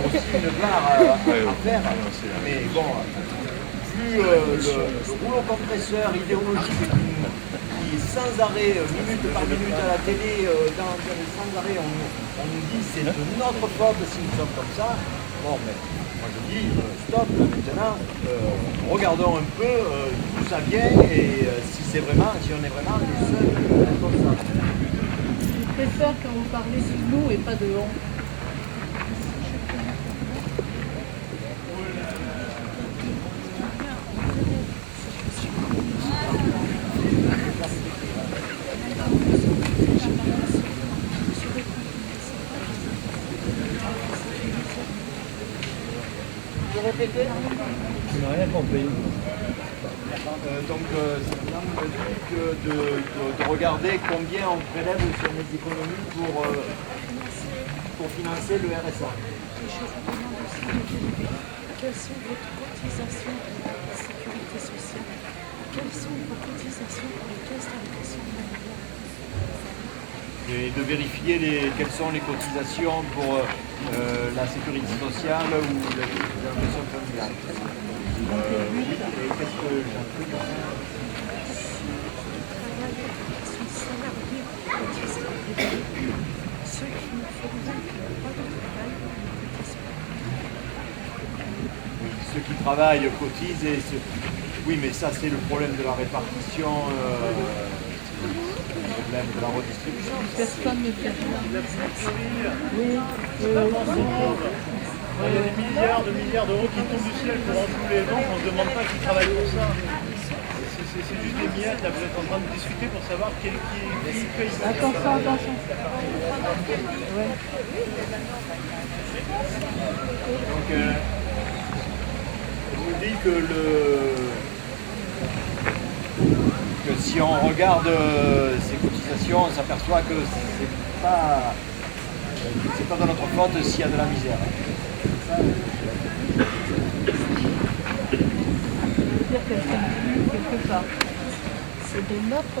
ont aussi une part à faire. Mais bon, vu le rouleau compresseur idéologique qui est sans arrêt, minute par minute à la télé, sans arrêt, on nous dit c'est de notre faute si nous sommes comme ça. Bon, mais moi je dis stop, maintenant, regardons un peu d'où ça vient et si on est vraiment les seuls responsables. Je préfère quand vous parlez de nous et pas de on. Répétez. Je n'ai rien compris. Donc, ça me dit de regarder combien on prélève sur les économies pour financer le RSA. Quelles sont vos cotisations pour la sécurité sociale? Quelles sont vos cotisations pour les caisses d'allocation familiale? Et de vérifier quelles sont les cotisations pour la sécurité sociale ou l'allocation familiale. Oui, et qu'est-ce que j'ai un peu Ceux qui ne font rien, qui n'ont pas de travail, ne cotisent pas. Oui, ceux qui travaillent cotisent et oui, mais ça c'est le problème de la répartition. Le problème de la redistribution. Personne ne fait rien. Oui, il y a des milliards d'euros qui tombent du ciel pour enfouler les banques, on ne se demande pas qui travaille pour ça. C'est juste des miettes, là vous êtes en train de discuter pour savoir qui paye. Attention. Ouais. Donc, je vous dis que si on regarde ces cotisations, on s'aperçoit que c'est pas de notre faute s'il y a de la misère. Dire qu'elle s'indigne quelque part. C'est de notre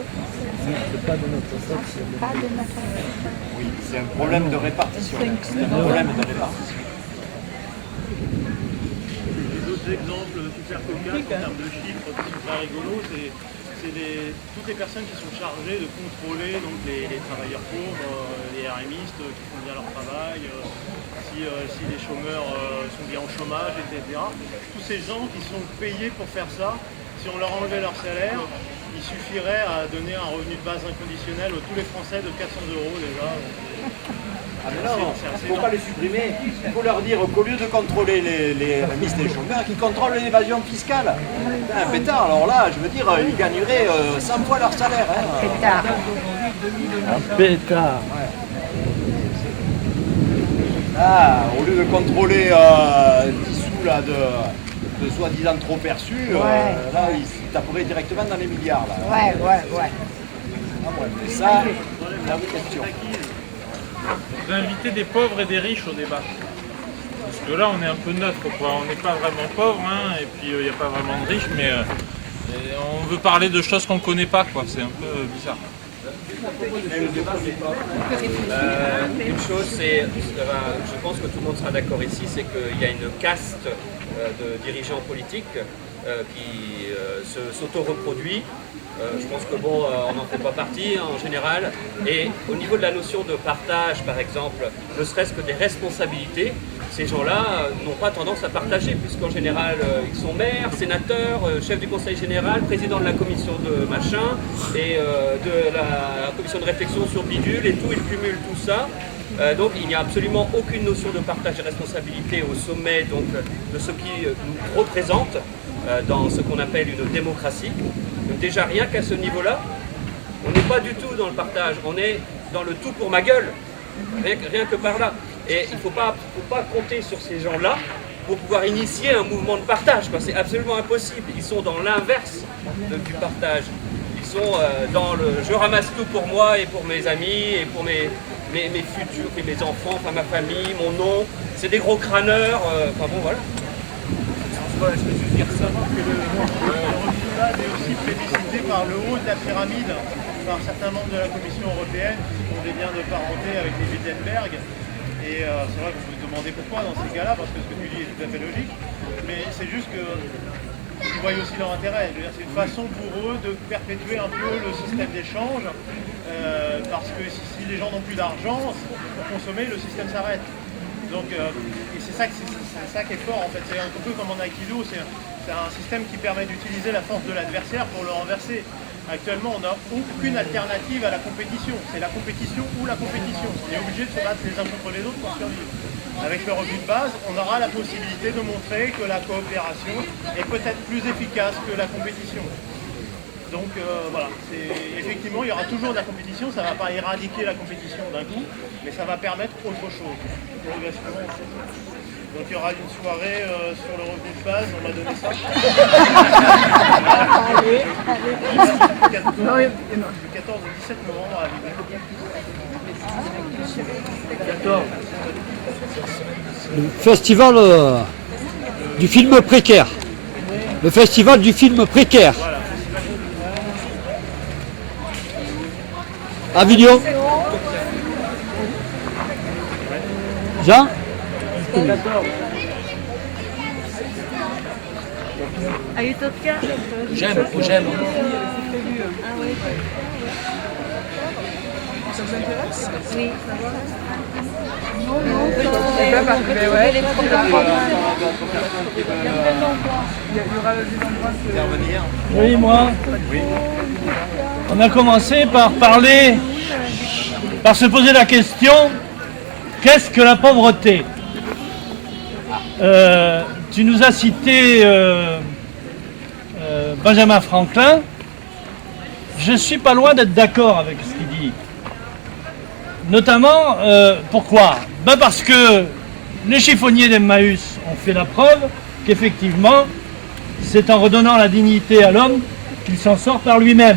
c'est pas de notre faute. c'est pas de notre Oui, c'est un problème de répartition. C'est un problème de répartition. Les autres exemples super cocasses en termes de chiffres qui sont très rigolos, c'est toutes les personnes qui sont chargées de contrôler donc, les travailleurs pauvres, les RMistes qui font bien leur travail, si les chômeurs sont bien au chômage, etc. Tous ces gens qui sont payés pour faire ça, si on leur enlevait leur salaire, il suffirait à donner un revenu de base inconditionnel à tous les Français de 400 € déjà. Ah mais non, il ne faut pas les supprimer. Il faut leur dire qu'au lieu de contrôler les RMistes et les chômeurs, qu'ils contrôlent l'évasion fiscale. Un pétard, alors là, je veux dire, ils gagneraient 100 fois leur salaire. Hein. Pétard. Un pétard. Ah, au lieu de contrôler 10 sous là, de soi-disant trop perçus, là, ils taperaient directement dans les milliards. Là. Ouais. Ah, ouais, mais ça, c'est la vraie question. D'inviter des pauvres et des riches au débat. Parce que là, on est un peu neutre, quoi. On n'est pas vraiment pauvre, hein, et puis il n'y a pas vraiment de riches, mais on veut parler de choses qu'on ne connaît pas, quoi. C'est un peu bizarre. Une chose, c'est, je pense que tout le monde sera d'accord ici, c'est qu'il y a une caste de dirigeants politiques qui s'auto-reproduit. Je pense que bon, on n'en fait pas partie en général. Et au niveau de la notion de partage, par exemple, ne serait-ce que des responsabilités, ces gens-là n'ont pas tendance à partager, puisqu'en général, ils sont maires, sénateurs, chefs du conseil général, président de la commission de machin, et de la commission de réflexion sur bidule, et tout, ils cumulent tout ça. Donc il n'y a absolument aucune notion de partage de responsabilité au sommet donc, de ce qui nous représente dans ce qu'on appelle une démocratie. Donc déjà rien qu'à ce niveau-là, on n'est pas du tout dans le partage, on est dans le tout pour ma gueule, rien que par là. Et il ne faut pas compter sur ces gens-là pour pouvoir initier un mouvement de partage. C'est absolument impossible, ils sont dans l'inverse du partage. Ils sont dans le je ramasse tout pour moi et pour mes amis et pour mes futurs, et mes enfants, enfin ma famille, mon nom. C'est des gros crâneurs, enfin bon voilà. Je veux juste dire seulement que le résultat est aussi plébiscité par le haut de la pyramide, par certains membres de la Commission européenne qui ont des liens de parenté avec les Wittenberg. Et c'est vrai qu'on peut se demander pourquoi dans ces cas-là, parce que ce que tu dis est tout à fait logique. Mais c'est juste que ils voient aussi leur intérêt. C'est une façon pour eux de perpétuer un peu le système d'échange, parce que si les gens n'ont plus d'argent pour consommer, le système s'arrête. Donc, et c'est ça qui est fort en fait. C'est un peu comme en Aikido, c'est un système qui permet d'utiliser la force de l'adversaire pour le renverser. Actuellement, on n'a aucune alternative à la compétition. C'est la compétition ou la compétition. On est obligé de se battre les uns contre les autres pour survivre. Avec le revenu de base, on aura la possibilité de montrer que la coopération est peut-être plus efficace que la compétition. Donc voilà, effectivement, il y aura toujours de la compétition, ça ne va pas éradiquer la compétition d'un coup, mais ça va permettre autre chose, progressivement. Donc il y aura une soirée sur le revenu de base, on m'a donné ça. Du 14 au 17 novembre à Avignon. 14. Le festival du film précaire. Le festival du film précaire. Avignon. Jean? 14. À Utopia. J'aime. Ça vous intéresse? Oui. C'est pas parce que ouais, il y aura des endroits Oui, moi. On a commencé par se poser la question, qu'est-ce que la pauvreté? Tu nous as cité Benjamin Franklin. Je suis pas loin d'être d'accord avec ce qu'il dit. Notamment, pourquoi? Parce que les chiffonniers d'Emmaüs ont fait la preuve qu'effectivement, c'est en redonnant la dignité à l'homme qu'il s'en sort par lui-même.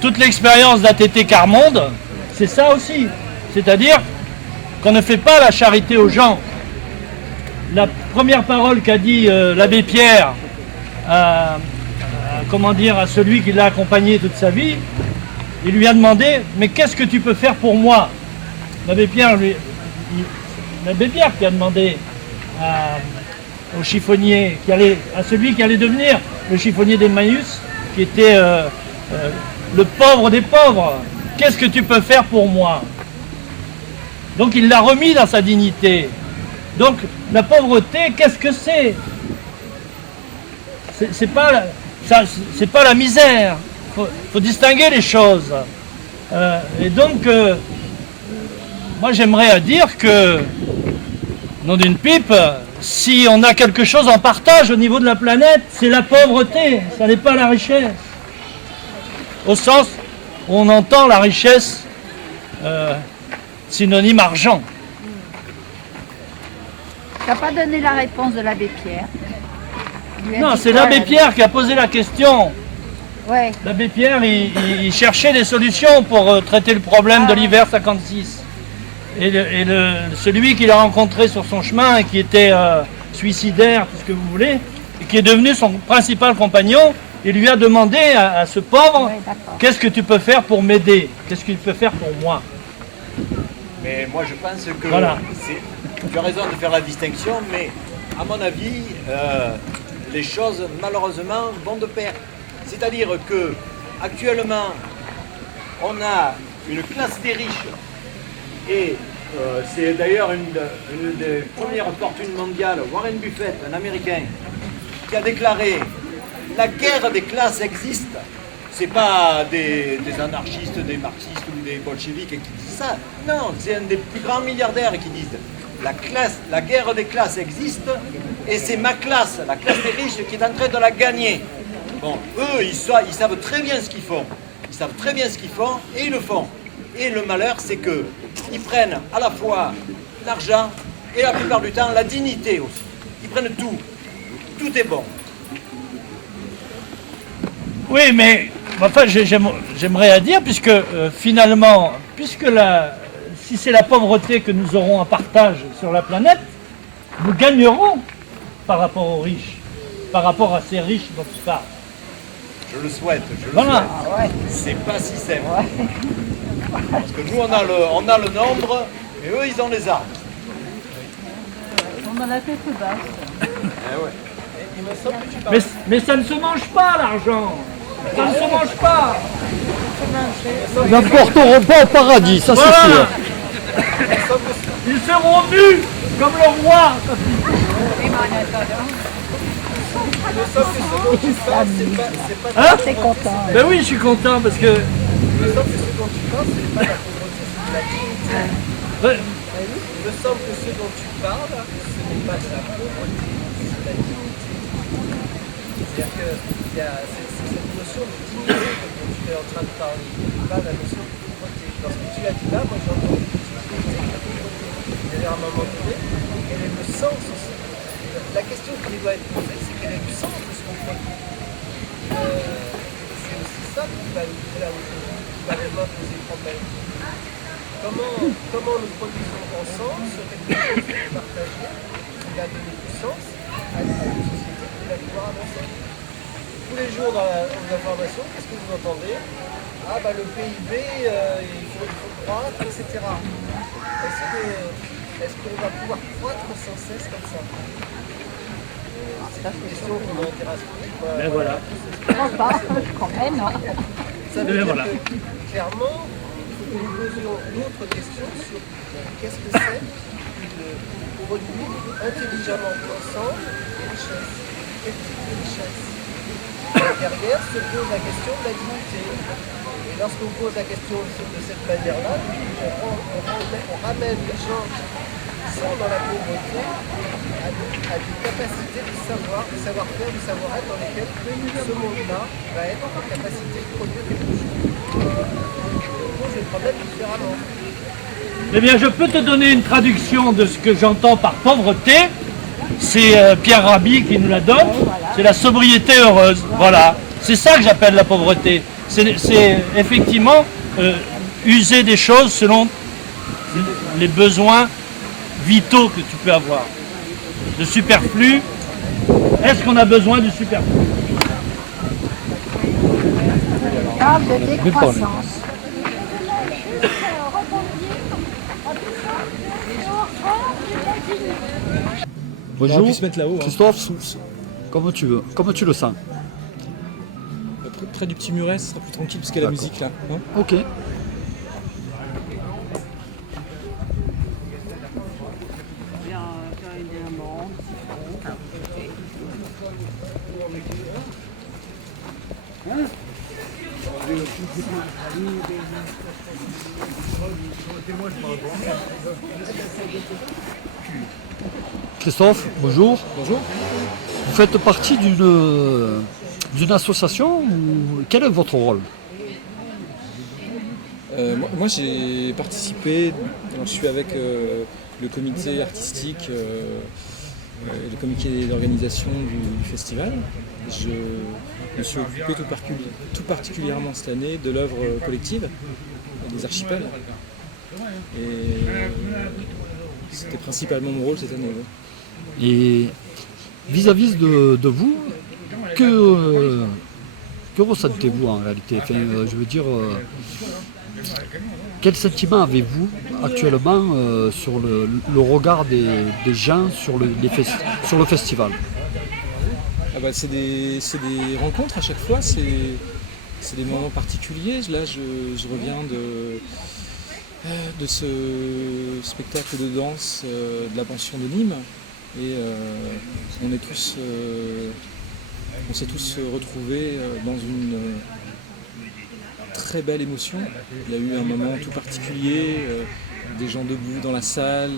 Toute l'expérience d'ATT Carmonde, c'est ça aussi. C'est-à-dire qu'on ne fait pas la charité aux gens. La première parole qu'a dit l'abbé Pierre à celui qui l'a accompagné toute sa vie, il lui a demandé « Mais qu'est-ce que tu peux faire pour moi ?» L'abbé Pierre qui a demandé au chiffonnier, à celui qui allait devenir le chiffonnier d'Emmaüs, qui était le pauvre des pauvres, « Qu'est-ce que tu peux faire pour moi ?» Donc il l'a remis dans sa dignité. Donc la pauvreté, qu'est-ce que c'est? C'est pas la misère. Faut distinguer les choses. Et donc, moi j'aimerais dire que, nom d'une pipe, si on a quelque chose en partage au niveau de la planète, c'est la pauvreté, ça n'est pas la richesse. Au sens où on entend la richesse synonyme argent. Tu n'as pas donné la réponse de l'abbé Pierre. Non, c'est l'abbé Pierre qui a posé la question. Ouais. L'abbé Pierre, il cherchait des solutions pour traiter le problème de l'hiver 56. Et celui qu'il a rencontré sur son chemin, et qui était suicidaire, tout ce que vous voulez, et qui est devenu son principal compagnon, il lui a demandé à ce pauvre, qu'est-ce que tu peux faire pour m'aider? Qu'est-ce que tu peux faire pour moi? Mais moi je pense que voilà. Tu as raison de faire la distinction, mais à mon avis, les choses malheureusement vont de pair. C'est-à-dire que actuellement, on a une classe des riches, et c'est d'ailleurs une des premières fortunes mondiales, Warren Buffett, un Américain, qui a déclaré « La guerre des classes existe ». C'est pas des anarchistes, des marxistes ou des bolcheviques qui disent ça. Non, c'est un des plus grands milliardaires qui disent la guerre des classes existe et c'est ma classe, la classe des riches, qui est en train de la gagner. Bon, eux, ils savent très bien ce qu'ils font. Ils savent très bien ce qu'ils font et ils le font. Et le malheur, c'est qu'ils prennent à la fois l'argent et la plupart du temps la dignité aussi. Ils prennent tout. Tout est bon. Oui, mais enfin, j'aimerais dire, puisque finalement, si c'est la pauvreté que nous aurons en partage sur la planète, nous gagnerons par rapport aux riches, par rapport à ces riches dont tu parles. Je le souhaite, voilà. C'est pas si simple. Parce que nous, on a le nombre, Et eux, ils ont les armes. On a la tête basse. Eh ouais. Il me semble que tu parles. Mais ça ne se mange pas, l'argent. Ça ne se mange pas. Ils n'emporteront pas au paradis, ça c'est Voilà. sûr. Ils seront nus comme le roi. Il me semble que ce dont tu parles, c'est pas Hein? C'est content. Ben oui, je suis content parce que... Il me semble que ce dont tu parles, c'est pas la pauvreté, c'est de la dignité. Ouais. Il me semble que ce dont tu parles, ce n'est pas de la pauvreté, c'est de la dignité. C'est-à-dire qu'il y a cette notion de dignité dont tu es en train de parler, pas la notion de pauvreté. Lorsque tu as dit là, moi j'ai entendu dignité, d'ailleurs à un moment donné, quel est le sens aussi? La question qui doit être posée, c'est quel est le sens de ce qu'on fait? C'est aussi ça qui va là aujourd'hui, qui va vraiment poser problème. Comment nous produisons ensemble sur quelque chose qui est partagé, qui va donner du sens à une société qui va pouvoir avancer. Tous les jours dans l'information, qu'est-ce que vous entendez? Ah bah le PIB, il faut croître, etc. Est-ce qu'on va pouvoir croître sans cesse comme ça? C'est une question qui m'intéresse. Ben voilà. Quand même, hein. Ça veut Et dire voilà. que, clairement, il faut que nous posions une autre question sur qu'est-ce que c'est de produire intelligemment ensemble des richesses. Quel type de richesse? Derrière se pose la question de la dignité. Et lorsqu'on pose la question de cette manière-là, on ramène les gens qui sont dans la pauvreté à des capacités de savoir, de savoir-faire, de savoir-être dans lesquelles ce monde-là va être en capacité de produire quelque chose. On pose le problème différemment. Eh bien, je peux te donner une traduction de ce que j'entends par pauvreté. C'est Pierre Rabhi qui nous la donne. C'est la sobriété heureuse. Voilà. C'est ça que j'appelle la pauvreté. C'est effectivement user des choses selon les besoins vitaux que tu peux avoir. Le superflu, est-ce qu'on a besoin du superflu? Parle de décroissance. Bonjour, On aurait pu se mettre là-haut, hein. Christophe, comment tu veux, comment tu le sens? Près du petit muret, ce sera plus tranquille parce qu'il y a la D'accord. musique là. Hein. Ok. Christophe, bonjour. Bonjour. Vous faites partie d'une association ou quel est votre rôle? Moi j'ai participé, alors, je suis avec le comité artistique et le comité d'organisation du festival. Je me suis occupé tout particulièrement cette année de l'œuvre collective des archipels. Et c'était principalement mon rôle cette année. Ouais. Et vis-à-vis de vous, que ressentez-vous en réalité? Enfin, je veux dire, quel sentiment avez-vous actuellement sur le regard des gens sur le festival? Ah bah, c'est des rencontres à chaque fois, c'est des moments particuliers. Là je reviens de ce spectacle de danse de la pension de Nîmes et on s'est tous retrouvés dans une très belle émotion. Il y a eu un moment tout particulier, des gens debout dans la salle,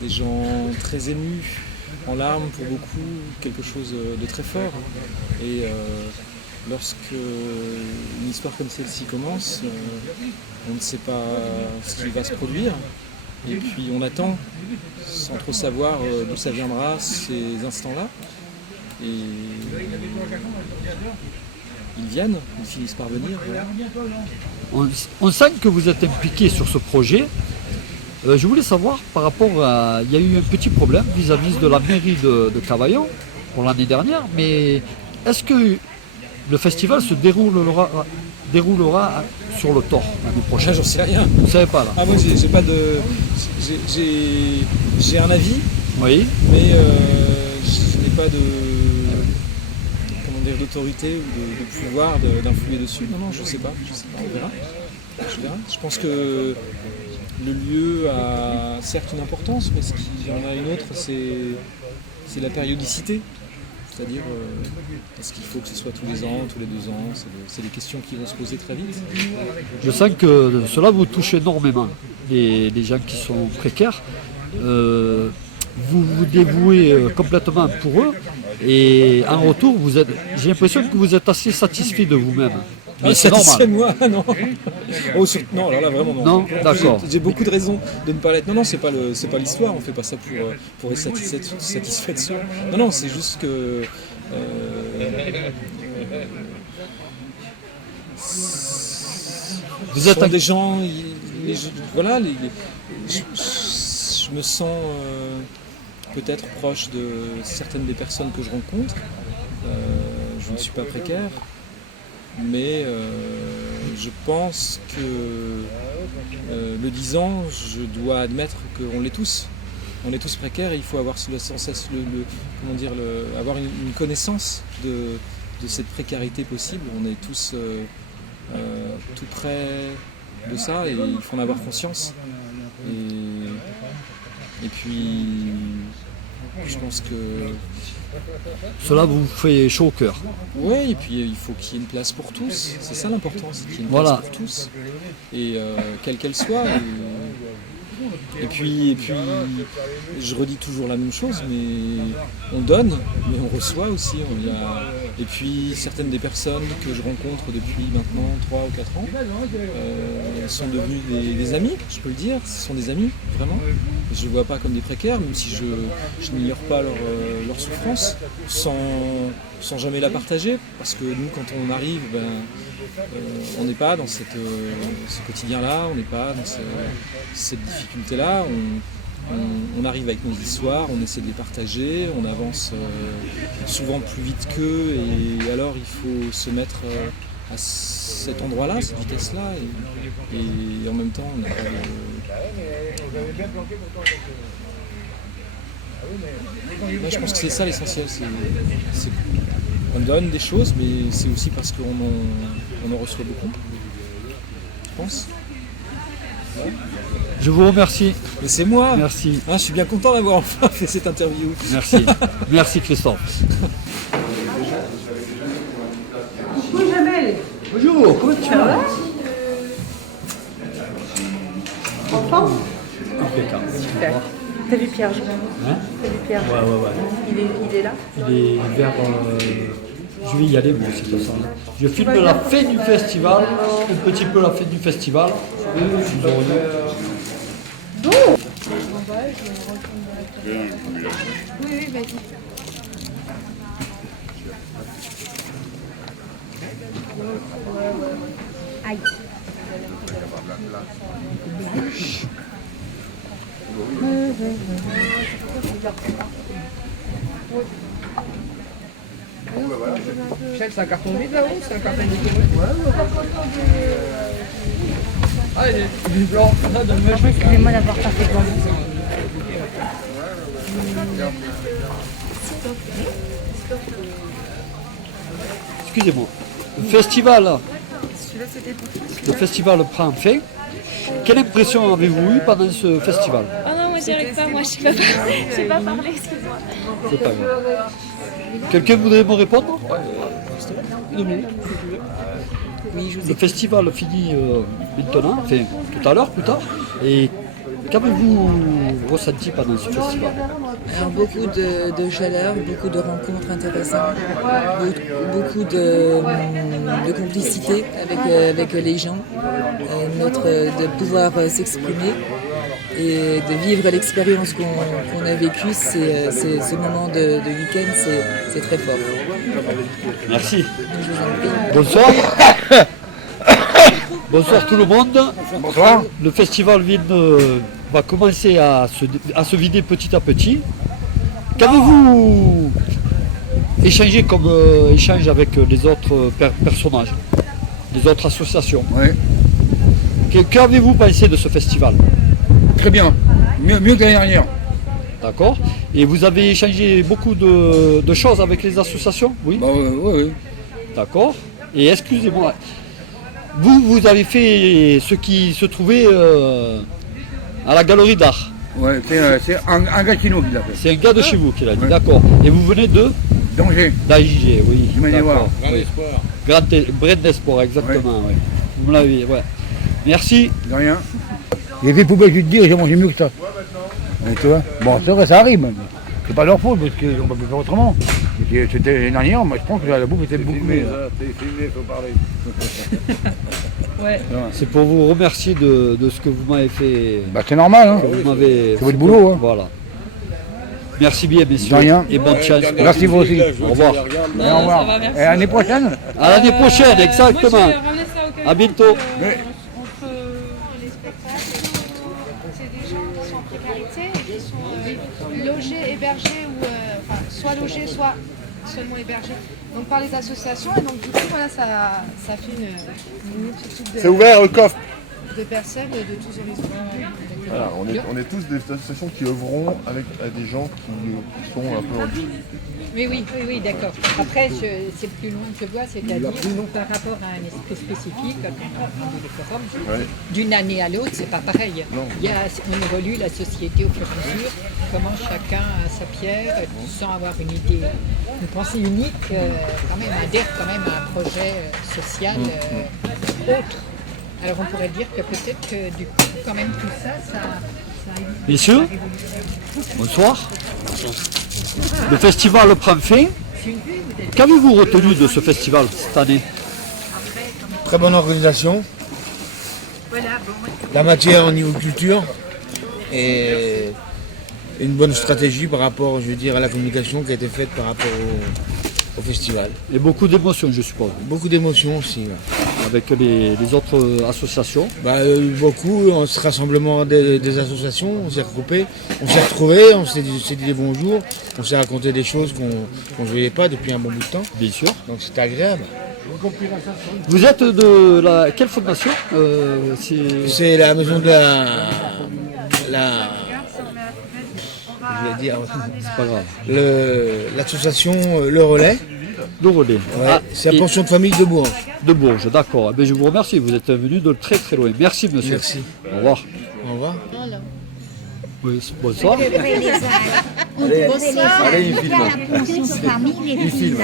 des gens très émus, en larmes pour beaucoup, quelque chose de très fort. Et lorsque une histoire comme celle-ci commence, on ne sait pas ce qui va se produire. Et puis on attend, sans trop savoir d'où ça viendra, ces instants-là. Et ils viennent, ils finissent par venir. Voilà. On sent que vous êtes impliqué sur ce projet. Je voulais savoir par rapport à... Il y a eu un petit problème vis-à-vis de la mairie de Cavaillon pour l'année dernière, mais est-ce que le festival se déroulera déroulera sur le Thor l'année prochaine? J'en sais rien. Vous ne savez pas là? Ah, moi, j'ai pas de. J'ai un avis, Oui. mais je n'ai pas de. Comment dire, d'autorité ou de pouvoir d'influer dessus. Non, je sais pas. On verra. Je pense que le lieu a certes une importance, mais ce qu'il y en a une autre, c'est la périodicité. C'est-à-dire, est-ce qu'il faut que ce soit tous les ans, tous les 2 ans? C'est des questions qui vont se poser très vite. Je sens que cela vous touche énormément, les gens qui sont précaires. Vous vous dévouez complètement pour eux et en retour, j'ai l'impression que vous êtes assez satisfait de vous-même. Mais c'est normal. Moi, non. Non, alors là vraiment non. Non, d'accord. J'ai beaucoup de raisons de ne pas l'être. Non, c'est pas l'histoire. On fait pas ça pour être satisfait de soi. Non, c'est juste que vous êtes des gens. Voilà, je me sens peut-être proche de certaines des personnes que je rencontre. Je ne suis pas précaire. Mais je pense que le disant, je dois admettre qu'on l'est tous. On est tous précaires et il faut avoir sans cesse avoir une connaissance de cette précarité possible. On est tous tout près de ça et il faut en avoir conscience. Et puis, je pense que cela vous fait chaud au cœur. Oui, et puis il faut qu'il y ait une place pour tous. C'est ça l'important, c'est qu'il y ait une place pour tous. Et quelle qu'elle soit. Et puis, je redis toujours la même chose, mais on donne, mais on reçoit aussi. Et puis certaines des personnes que je rencontre depuis maintenant 3 ou 4 ans sont devenues des amis, je peux le dire, ce sont des amis, vraiment. Je ne les vois pas comme des précaires, même si je n'ignore pas leur souffrance, sans jamais la partager, parce que nous, quand on arrive, on n'est pas dans ce quotidien-là, on n'est pas dans cette difficulté-là. On arrive avec nos histoires, on essaie de les partager, on avance souvent plus vite qu'eux, et alors il faut se mettre à cet endroit-là, cette vitesse-là, et en même temps on n'a pas Moi, je pense que c'est ça l'essentiel. On donne des choses, mais c'est aussi parce qu'on en reçoit beaucoup, je pense. Ouais. Je vous remercie. Mais c'est moi. Merci. Je suis bien content d'avoir enfin fait cette interview. Merci. Merci Christophe. Coucou Jamel. Bonjour, comment tu vas? En forme? Impeccable. Super. T'as vu Pierre Jean? T'as vu Pierre Jean? Ouais. Il est là? Il est vers... je vais y aller moi aussi, de toute façon. Je filme la fin du festival, un petit peu la fin du festival. Bon. Oui, vas-y. Aïe. Michel, c'est un carton vide là-haut ou c'est un carton vide? Ah, il est blanc. Excusez-moi d'avoir pas fait blanc. Excusez-moi. Le festival prend fin. Quelle impression avez-vous eue pendant ce festival? Oh non, moi j'y arrive pas, moi je sais pas parler, excuse-moi. C'est pas grave. Quelqu'un voudrait me répondre? Oui, je vous Le festival finit maintenant, enfin tout à l'heure, plus tard. Et qu'avez-vous ressenti pendant ce festival? Alors, beaucoup de chaleur, beaucoup de rencontres intéressantes, beaucoup de complicité avec les gens, de pouvoir s'exprimer et de vivre l'expérience qu'on a vécue. Ce moment de week-end, c'est très fort. Merci. Je vous en prie. Bonsoir. Bonsoir tout le monde. Bonsoir. Le festival va commencer à se vider petit à petit. Qu'avez-vous échangé comme échange avec les autres personnages? des autres associations. Ouais. Qu'avez-vous pensé de ce festival? Très bien, mieux que l'année dernière. D'accord. Et vous avez échangé beaucoup de choses avec les associations? Oui. Bah, oui. D'accord. Et excusez-moi, vous avez fait ce qui se trouvait à la galerie d'art. Ouais, c'est un gars chinois qui l'a fait. C'est un gars de chez vous qui l'a dit, d'accord. Et vous venez de d'Angers. D'Angers, oui. Je m'en ai voir. Grand espoir. Bret d'espoir, exactement, ouais. Vous me l'avez, ouais. Merci. De rien. Les vieilles poubelles, je vais te dire, j'ai mangé mieux que ça. Et tu vois, bon, c'est vrai, ça arrive. C'est pas leur faute parce qu'ils n'ont pas pu faire autrement. C'était l'année dernière, moi je pense que la bouffe était beaucoup mieux. T'es filmé, faut parler. Ouais. C'est pour vous remercier de ce que vous m'avez fait. Bah c'est normal, hein. C'est votre boulot, hein. Voilà. Merci bien, messieurs. De rien. Et bonne chance. Merci vous aussi. Au revoir. Au revoir. Et à l'année prochaine. À l'année prochaine, exactement. À bientôt. C'est des gens qui sont en précarité et qui sont logés, hébergés ou enfin, soit logés, soit seulement hébergés. Donc par les associations et donc du coup voilà ça fait une multitude de. C'est ouvert au coffre. De personnes de tous horizons. Voilà, on est tous des associations qui œuvront avec des gens qui sont un peu en difficulté. Oui, d'accord. Après, c'est plus loin que je vois, c'est-à-dire par rapport à un esprit spécifique, quand on dit les forums, d'une année à l'autre, c'est pas pareil. On évolue la société au fur et à mesure, comment chacun a sa pierre, sans avoir une idée, une pensée unique, quand même adhère quand même à un projet social autre. Alors on pourrait dire que peut-être que du coup, quand même tout ça évite. Messieurs, bonsoir. Le festival prend fin. Qu'avez-vous retenu de ce festival cette année? Très bonne organisation. La matière au niveau culture et une bonne stratégie par rapport, je veux dire, à la communication qui a été faite par rapport au festival. Et beaucoup d'émotions, je suppose. Beaucoup d'émotions aussi. Ouais. Avec les autres associations? Beaucoup, on se rassemblement des associations, on s'est regroupés, on s'est retrouvés, on s'est dit des bonjours, on s'est raconté des choses qu'on ne voyait pas depuis un bon bout de temps. Bien sûr. Donc c'était agréable. Vous êtes de quelle fondation? C'est la maison de je vais dire, c'est pas grave. L'association Le Relais. Le Relais. Ouais, c'est la pension de famille de Bourges. De Bourges, d'accord. Je vous remercie, vous êtes venu de très très loin. Merci monsieur. Merci. Au revoir. Au revoir. Oui, bonsoir.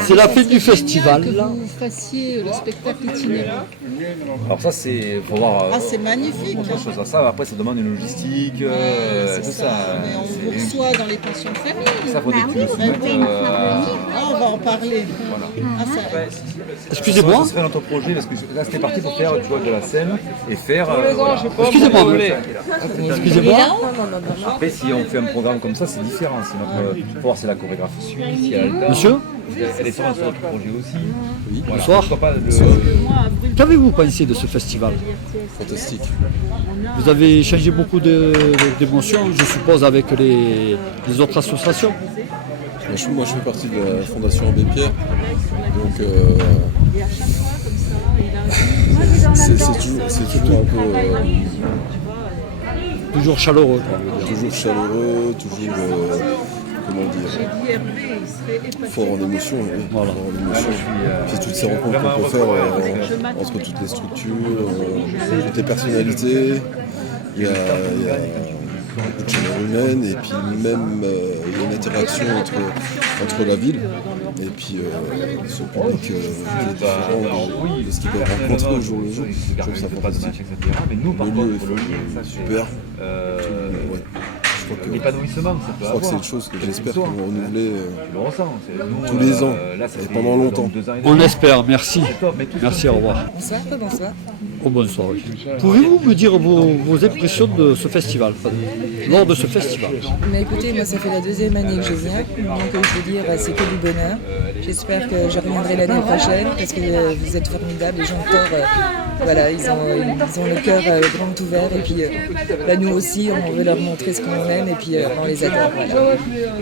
C'est la fête du festival. Que vous fassiez le spectacle itinérant. Alors ça c'est, faut voir. C'est magnifique. Chose à ça. Après ça demande une logistique, tout ça. Mais on vous reçoit dans les pensions de famille. Ça faut des on va en parler. Excusez-moi. Ce serait notre projet parce que là c'était parti pour faire de la scène et faire. Excusez-moi. Excusez-moi. Après, si on fait un programme comme ça, c'est différent. C'est voir, c'est la chorégraphie suisse, il y a Alta. Monsieur, elle est sur notre projet aussi. Oui. Voilà. Bonsoir. Qu'avez-vous pensé de ce festival? Fantastique. Vous avez échangé beaucoup d'émotions, je suppose, avec les autres associations? Moi, je fais partie de la Fondation Abbé Pierre. Donc, c'est toujours un peu. Toujours chaleureux. Toujours chaleureux, toujours, comment dire, fort en émotion. Oui. Voilà. Fort en émotion. Puis toutes ces rencontres qu'on peut faire entre toutes les structures, toutes les personnalités. Il y a beaucoup de chaleur humaine et puis même il y a une interaction entre la ville et puis ce public qui est différent de ce qu'ils peuvent rencontrer au jour le jour. Je trouve ça fantastique. Le lieu est super. L'épanouissement, je crois que c'est une chose que j'espère qu'on va renouveler tous les ans et pendant longtemps. On espère, merci. Merci, au revoir. Bonsoir, bonsoir. Oh, bonsoir. Pouvez-vous me dire vos impressions de ce festival, lors de ce festival? Mais écoutez, moi ça fait la deuxième année que je viens, donc je veux dire c'est que du bonheur. J'espère que je reviendrai l'année prochaine parce que vous êtes formidables, les gens de Thor voilà, ils ont le cœur grand ouvert et puis nous aussi, on veut leur montrer ce qu'on aime et puis on les adore. Voilà.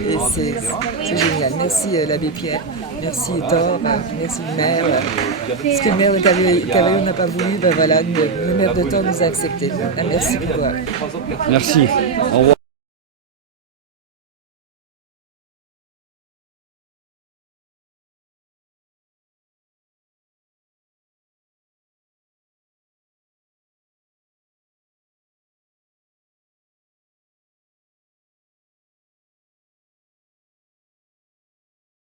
Et c'est génial. Merci l'abbé Pierre, merci Thor, merci le maire. Ce que le maire de Cavaillon n'a pas voulu, voilà, le maire de Thor nous a accepté. Merci pour Merci. Au revoir.